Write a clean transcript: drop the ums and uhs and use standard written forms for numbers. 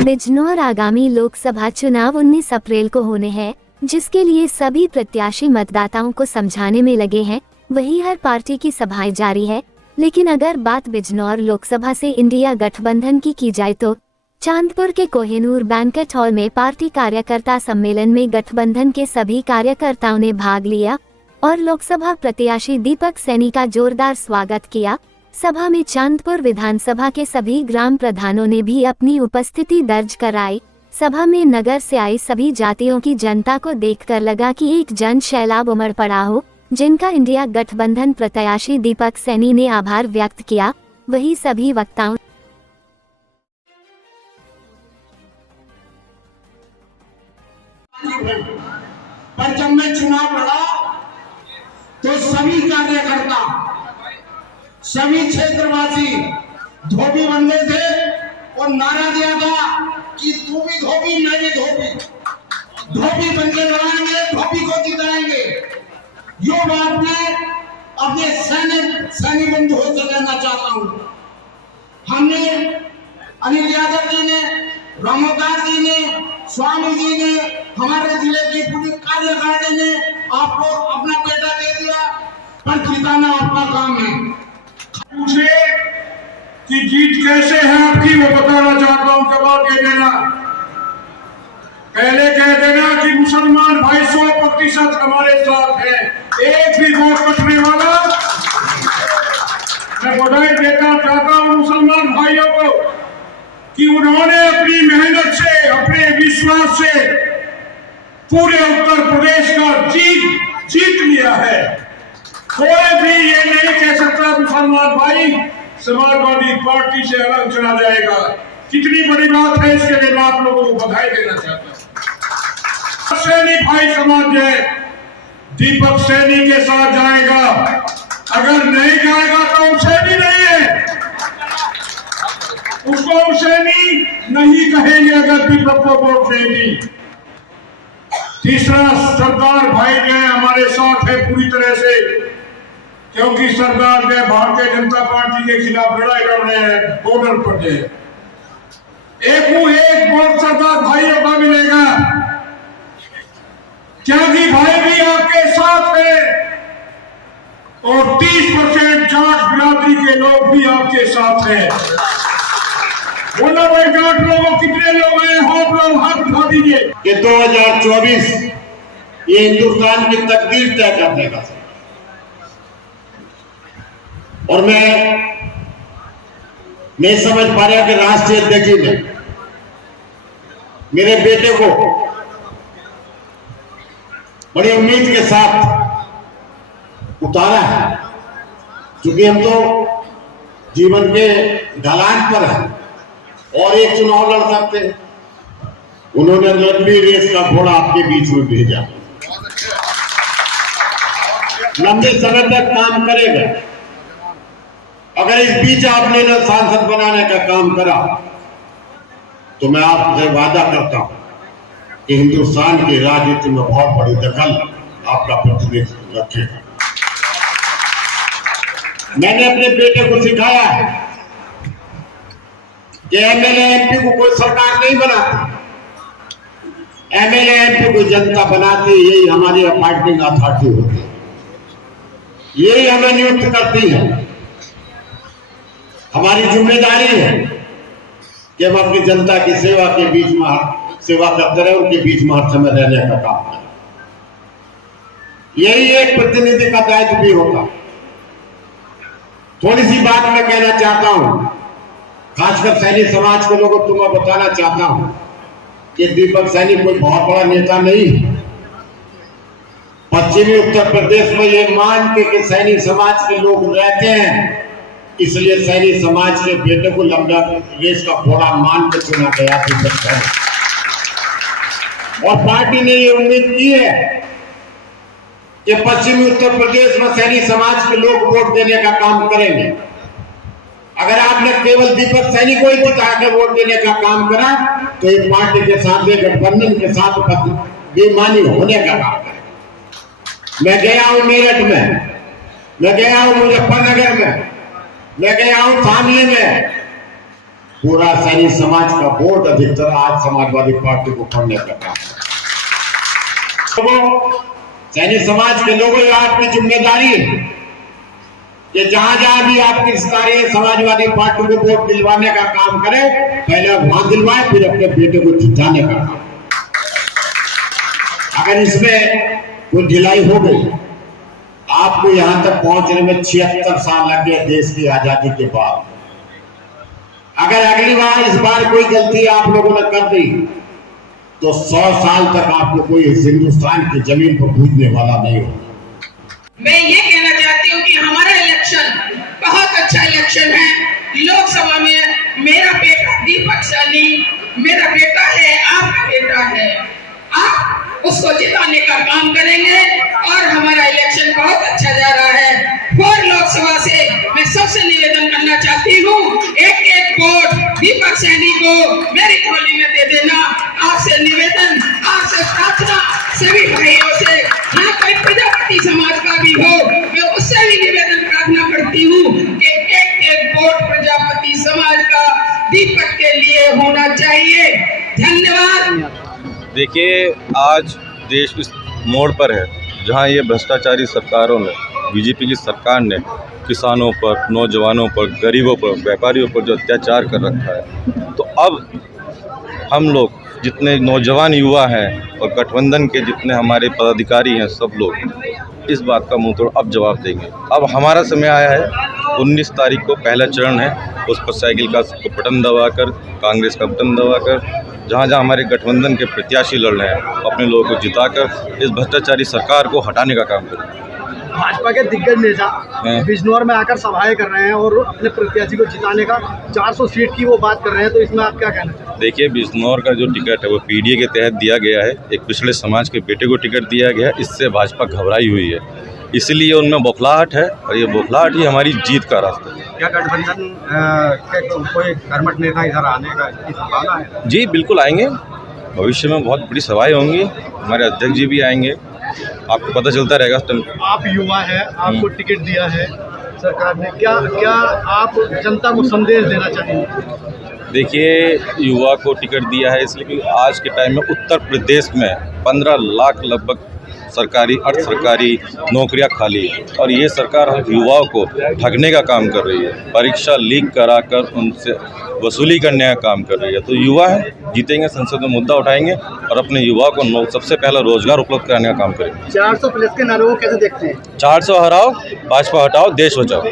बिजनौर आगामी लोकसभा चुनाव 19 अप्रैल को होने हैं, जिसके लिए सभी प्रत्याशी मतदाताओं को समझाने में लगे हैं। वहीं हर पार्टी की सभाएं जारी है, लेकिन अगर बात बिजनौर लोकसभा से इंडिया गठबंधन की जाए तो चांदपुर के कोहिनूर बैंक्वेट हॉल में पार्टी कार्यकर्ता सम्मेलन में गठबंधन के सभी कार्यकर्ताओं ने भाग लिया और लोकसभा प्रत्याशी दीपक सैनी का जोरदार स्वागत किया। सभा में चांदपुर विधानसभा के सभी ग्राम प्रधानों ने भी अपनी उपस्थिति दर्ज कराई। सभा में नगर से आई सभी जातियों की जनता को देखकर लगा कि एक जन सैलाब उमड़ पड़ा हो, जिनका इंडिया गठबंधन प्रत्याशी दीपक सैनी ने आभार व्यक्त किया। वही सभी वक्ताओं पर जब मैं चुनाव लड़ा तो सभी कार्यकर्ता, सभी क्षेत्रवासी धोबी बन गए थे और नारा दिया था कि तू भी धोबी, मैं भी धोबी, धोबी बनके लड़ाएंगे, धोबी को जिताएंगे। यो बात मैं अपने सैनिक बंधुओं से कहना चाहता हूँ। हमने अनिल यादव जी ने, रामोदास जी ने, स्वामी जी ने, हमारे जिले की पूरी कार्यकारिणी ने आपको अपना बेटा दे दिया, पर जिताना आपका काम है। पूछे कि जीत कैसे है आपकी, वो बताना चाहता हूँ। जवाब दे देना, पहले कह देना कि मुसलमान भाई 100% हमारे साथ है, एक भी वोट कटने वाला। मैं बधाई देना चाहता हूँ मुसलमान भाइयों को कि उन्होंने अपनी मेहनत से, अपने विश्वास से पूरे उत्तर प्रदेश का जीत लिया है। कोई भी ये नहीं कह सकता मुसलमान भाई समाजवादी पार्टी से अलग चला जाएगा। कितनी बड़ी बात है, इसके लिए मैं आप लोगों को बधाई देना चाहता हूँ। सैनी भाई समाज है, दीपक सैनी के साथ जाएगा। अगर नहीं जाएगा तो सैनी नहीं है, उसको सैनी नहीं कहेंगे अगर दीपक को वोट देंगी। तीसरा, सरदार भाई जो है हमारे साथ है पूरी तरह से, क्योंकि सरदार ने भारतीय जनता पार्टी के खिलाफ लड़ाई लड़ रहे हैं बॉर्डर पर। एक वोट सरदार भाइयों का मिलेगा, क्योंकि भाई भी आपके साथ है और 30% जाट बिरादरी के लोग भी आपके साथ हैं। बोलो भाई, जाट लोगों कितने लोग हैं? हाथ उठा दीजिए। कि 2024 ये हिंदुस्तान की तकदीर तय करने का है। और मैं नहीं समझ पा रहा कि राष्ट्रीय अध्यक्ष ने मेरे बेटे को बड़ी उम्मीद के साथ उतारा है, क्योंकि हम तो जीवन के ढलान पर हैं और एक चुनाव लड़ सकते हैं। उन्होंने लंबी रेस का घोड़ा आपके बीच में भेजा, लंबे समय तक काम करेगा। अगर इस बीच आपने न सांसद बनाने का काम करा तो मैं आपसे वादा करता हूं कि हिंदुस्तान के राजनीति में बहुत बड़ी दखल आपका प्रतिनिधित्व रखेगा। मैंने अपने बेटे को सिखाया है कि एमएलए एमपी को कोई सरकार नहीं बनाती, एमएलए एमपी को जनता बनाती। यही हमारी अपॉइंटिंग अथॉरिटी होती है, यही हमें नियुक्त करती है। हमारी जिम्मेदारी है कि हम अपनी जनता की सेवा के बीच में सेवा करते रहे, उनके बीच में हर समय रहने का काम करें। यही एक प्रतिनिधि का दायित्व भी होगा। थोड़ी सी बात मैं कहना चाहता हूं, खासकर सैनी समाज के लोगों को मैं बताना चाहता हूं कि दीपक सैनी कोई बहुत बड़ा नेता नहीं है। पश्चिमी उत्तर प्रदेश में ये मान के सैनी समाज के लोग रहते हैं, इसलिए सैनी समाज के बेटे को लंबा रेस का घोड़ा मान के चुना गया दीपक सैनी। और पार्टी ने ये उम्मीद की है कि पश्चिमी उत्तर प्रदेश में सैनी समाज के लोग वोट देने का काम करेंगे। अगर आपने केवल दीपक सैनी को ही जिता के वोट देने का काम करा तो ये पार्टी के साथ, गठबंधन के साथ बेईमानी होने का काम करेगा। मैं गया हूं मेरठ में, मैं गया हूं मुजफ्फरनगर में, मैं गया हूं शामली में, पूरा सैनी समाज का वोट अधिकतर आज समाजवादी पार्टी को पड़ने का काम है। सैनी समाज के लोगों की आपकी जिम्मेदारी है कि जहां जहां भी आपकी रिश्तेदारी समाजवादी पार्टी को वोट दिलवाने का काम करे, पहले वहां दिलवाए, फिर अपने बेटे को जिताने का काम। अगर इसमें कोई ढिलाई हो गई, आपको यहां तक पहुंचने में 76 साल लग गए देश की आजादी के बाद। अगर अगली बार इस बार कोई गलती आप लोगों ने कर दी तो 100 साल तक आपको कोई हिंदुस्तान की जमीन पर पूजने वाला नहीं होगा। मैं ये कहना चाहती हूँ कि हमारा इलेक्शन बहुत अच्छा इलेक्शन है। लोकसभा में मेरा बेटा दीपक सैनी मेरा बेटा है, आपका बेटा है। आप उसको जिताने का काम करेंगे और हमारा इलेक्शन बहुत अच्छा जा रहा है। और लोकसभा से मैं सबसे निवेदन करना चाहती हूँ, एक एक वोट दीपक सैनी को मेरी झोली में दे देना। आपसे निवेदन, आपसे प्रार्थना, सभी भाइयों से, यहाँ कोई प्रजापति समाज का भी हो, मैं उससे भी निवेदन प्रार्थना करती हूँ कि एक एक वोट प्रजापति समाज का दीपक के लिए होना चाहिए। धन्यवाद। देखिए, आज देश इस मोड़ पर है जहां ये भ्रष्टाचारी सरकारों ने, बीजेपी की सरकार ने किसानों पर, नौजवानों पर, गरीबों पर, व्यापारियों पर जो अत्याचार कर रखा है, तो अब हम लोग जितने नौजवान युवा हैं और गठबंधन के जितने हमारे पदाधिकारी हैं, सब लोग इस बात का मुंह तोड़ अब जवाब देंगे। अब हमारा समय आया है। 19 तारीख को पहला चरण है, उस पर साइकिल का बटन दबाकर, कांग्रेस का बटन दबाकर, जहाँ जहाँ हमारे गठबंधन के प्रत्याशी लड़ रहे हैं, अपने लोगों को जिताकर इस भ्रष्टाचारी सरकार को हटाने का काम करें। भाजपा के दिग्गज नेता बिजनौर में आकर सभाएं कर रहे हैं और अपने प्रत्याशी को जिताने का 400 सीट की वो बात कर रहे हैं, तो इसमें आप क्या कहना चाहते हैं? देखिए, बिजनौर का जो टिकट है वो पीडीए के तहत दिया गया है। एक पिछड़े समाज के बेटे को टिकट दिया गया है। इससे भाजपा घबराई हुई है, इसलिए उनमें बौखलाहट है और ये बौखलाहट ही हमारी जीत का रास्ता है। क्या गठबंधन के कोई कर्मठ नेता इधर आने का संभावना है? जी बिल्कुल आएंगे, भविष्य में बहुत बड़ी सभाएं होंगी, हमारे अध्यक्ष जी भी आएंगे, आपको पता चलता रहेगा। आप युवा हैं, आपको टिकट दिया है सरकार ने, क्या आप जनता को संदेश देना चाहेंगे? देखिए, युवा को टिकट दिया है इसलिए कि आज के टाइम में उत्तर प्रदेश में 15 लाख लगभग सरकारी, अर्ध सरकारी नौकरियां खाली है और ये सरकार युवाओं को ठगने का काम कर रही है, परीक्षा लीक कराकर उनसे वसूली करने का काम कर रही है। तो युवा है, जीतेंगे, संसद में मुद्दा उठाएंगे और अपने युवाओं को सबसे पहला रोजगार उपलब्ध कराने का काम करेंगे। 400 प्लस के नारों को कैसे देखते हैं? 400 हराओ, भाजपा हटाओ, देश बचाओ।